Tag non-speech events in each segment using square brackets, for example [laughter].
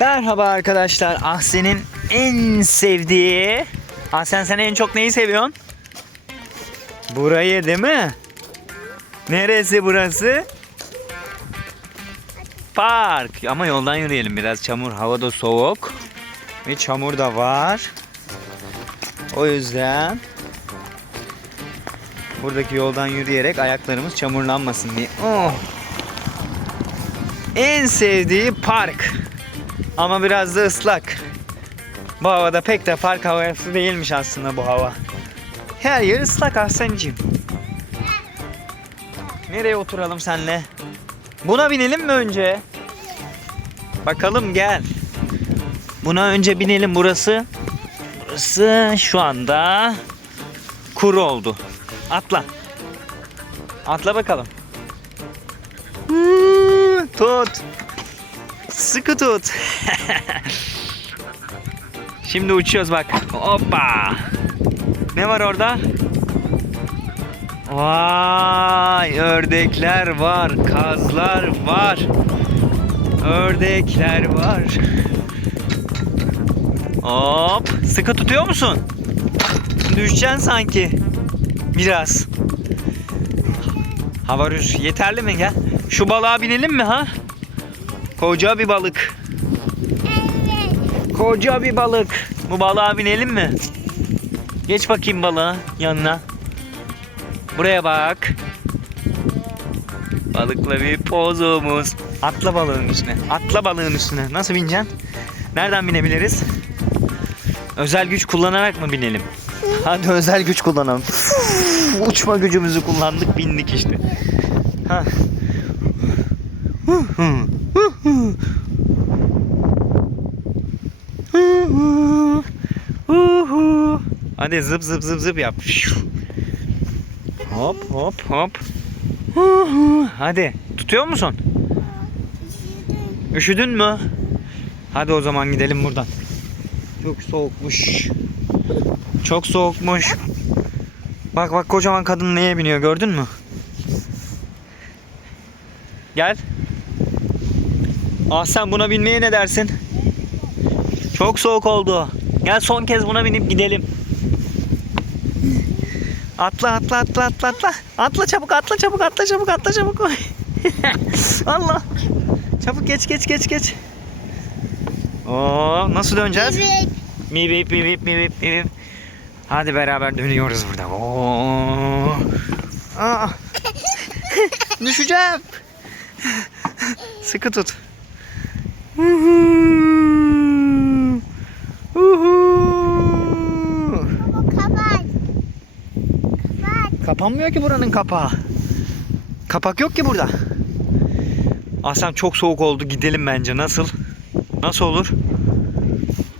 Merhaba arkadaşlar. Ahsen'in en sevdiği... Ahsen sen en çok neyi seviyorsun? Burayı değil mi? Neresi burası? Park. Ama yoldan yürüyelim biraz. Çamur, hava da soğuk. Ve çamur da var. O yüzden buradaki yoldan yürüyerek ayaklarımız çamurlanmasın diye. Oh. En sevdiği park. Ama biraz da ıslak. Bu havada pek de park havası değilmiş aslında bu hava. Her yer ıslak Ahsen'cim. Nereye oturalım senle? Buna binelim mi önce? Bakalım gel. Buna önce binelim burası. Burası şu anda kuru oldu. Atla. Atla bakalım. Tut. Sıkı tut. Şimdi uçuyoruz bak. Hoppa. Ne var orada? Vay ördekler var, kazlar var. Ördekler var. Hop, sıkı tutuyor musun? Düşeceksin sanki. Biraz. Hava rüz yeterli mi gel? Şu balığa binelim mi ha? Koca bir balık. Koca bir balık. Bu balığa binelim mi? Geç bakayım balığa yanına. Buraya bak. Balıkla bir pozumuz. Atla balığın üstüne. Atla balığın üstüne. Nasıl bineceksin? Nereden binebiliriz? Özel güç kullanarak mı binelim? [laughs] Hadi özel güç kullanalım. Uçma gücümüzü kullandık bindik işte. Ha. Hadi zıp zıp zıp zıp yap. Hop hop hop. Hadi tutuyor musun? Üşüdün mü? Hadi o zaman gidelim buradan. Çok soğukmuş. Çok soğukmuş. Bak bak kocaman kadın neye biniyor gördün mü? Gel. Ah sen buna binmeye ne dersin? Çok soğuk oldu. Gel son kez buna binip gidelim. Atla atla atla atla atla. Atla çabuk atla çabuk atla çabuk atla çabuk. [laughs] Allah. Çabuk geç geç geç geç. Oo nasıl döneceğiz? Mi bip mi bip mi bip mi bip. Hadi beraber dönüyoruz burada. Oo. Aa. [laughs] Düşeceğim. [laughs] Sıkı tut. Uhu. Uhu. Kapat. Kapat. Kapanmıyor ki buranın kapağı. Kapak yok ki burada. Aslan çok soğuk oldu. Gidelim bence. Nasıl? Nasıl olur?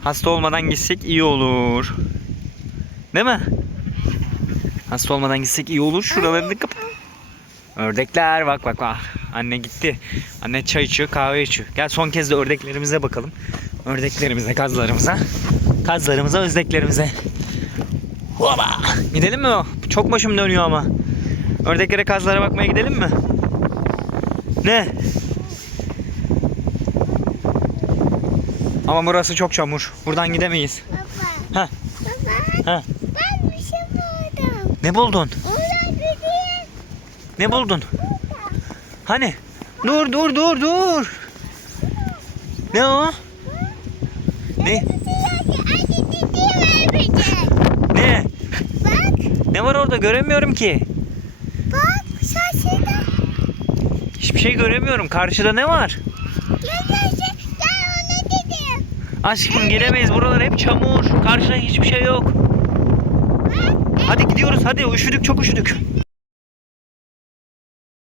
Hasta olmadan gitsek iyi olur. Değil mi? Hasta olmadan gitsek iyi olur. Şuralarını kap. Ördekler bak bak bak. Anne gitti. Anne çay içiyor, kahve içiyor. Gel son kez de ördeklerimize bakalım. Ördeklerimize, kazlarımıza. Kazlarımıza, özdeklerimize. Hoba! Gidelim mi o? Çok başım dönüyor ama. Ördeklere, kazlara bakmaya gidelim mi? Ne? Ama burası çok çamur. Buradan gidemeyiz. Baba. Ha. Baba. Ha. Ben bir şey buldum. Ne buldun? Ne buldun? Hani? Dur dur dur dur. Ne o? Ne? Ne? Ne var orada göremiyorum ki. Bak. Şaşırdı. Hiçbir şey göremiyorum. Karşıda ne var? Aşkım giremeyiz. Buralar hep çamur. Karşıda hiçbir şey yok. Hadi gidiyoruz hadi. Üşüdük çok üşüdük.